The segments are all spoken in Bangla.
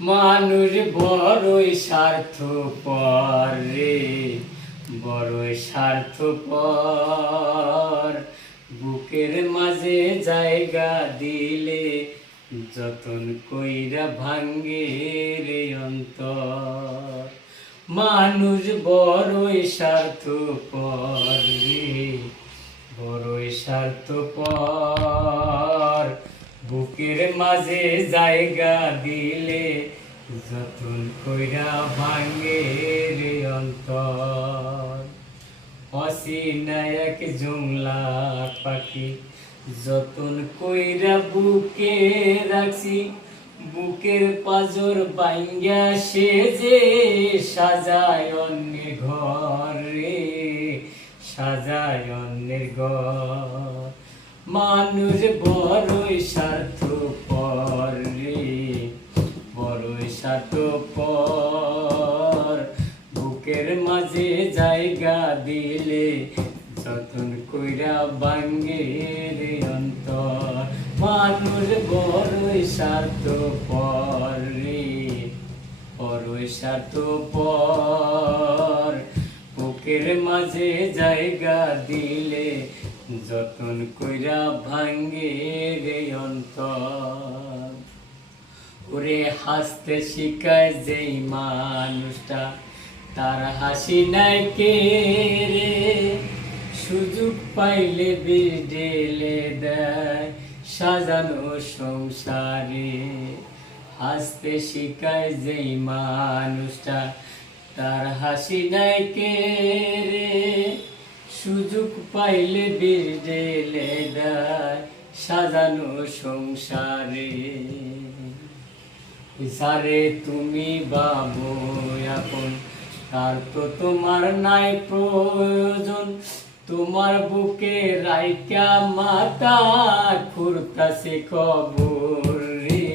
মানুষ বড়ই স্বার্থপর রে, বড়ই স্বার্থপর। বুকের মাঝে জায়গা দিলে যতন কইরা ভাঙ্গে রে অন্তর। মানুষ বড়ই স্বার্থপর রে, বড়ই স্বার্থপর। বুকের মাঝে জায়গা দিলে যতন কইরা ভাঙ্গে রে অন্তর। অচিনা এক জংলা পাখি যতন কইরা বুকে রাখছি, বুকের পাজর বাইঙ্গা সে যে সাজায় অন্যের ঘর রে, সাজায় অন্যের ঘর। মানুষ বড়ই স্বার্থপর রে, বড়ই স্বার্থপর। বুকের মাঝে জায়গা দিলে যতন কইরা ভাঙ্গে রে অন্তর। মানুষ বড়ই স্বার্থপর রে, বড়ই স্বার্থপর। বুকের মাঝে জায়গা দিলে যতন কইরা ভাঙ্গে রে অন্তর। ওরে হাসতে শিখায় যেই মানুষটা তার হাসি নাই কে রে, সুযোগ পাইলে বিডেলে দেয় সাজানো সংসারে। হাসতে শিখায় যেই মানুষটা তার হাসি নাই কে রে, সুযোগ পাইলে বিডেলে দেয় সাজানো সংসারে। যারে তুমি ভাবো আপন তার তো তোমার নাই প্রয়োজন। তোমার বুকে রাইকা মাতা খুরতাছে কবর রে,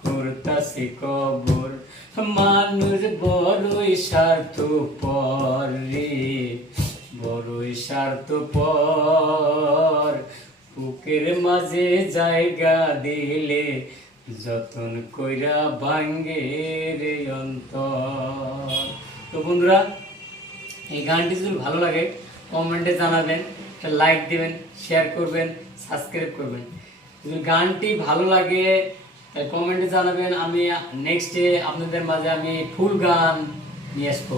খুরতাছে কবর। মানুষ বড়ই স্বার্থপর রে, বড়ই স্বার্থপর। বুকের মাঝে জায়গা দিলে যতন কইরা ভাঙ্গে রে অন্তর। তো বন্ধুরা, এই গানটি যদি ভালো লাগে কমেন্টে জানাবেন, একটা লাইক দিবেন, শেয়ার করবেন, সাবস্ক্রাইব করবেন। যদি গানটি ভালো লাগে তাই কমেন্টে জানাবেন। আমি নেক্সটে আপনাদের মাঝে আমি ফুল গান নিয়ে আসবো।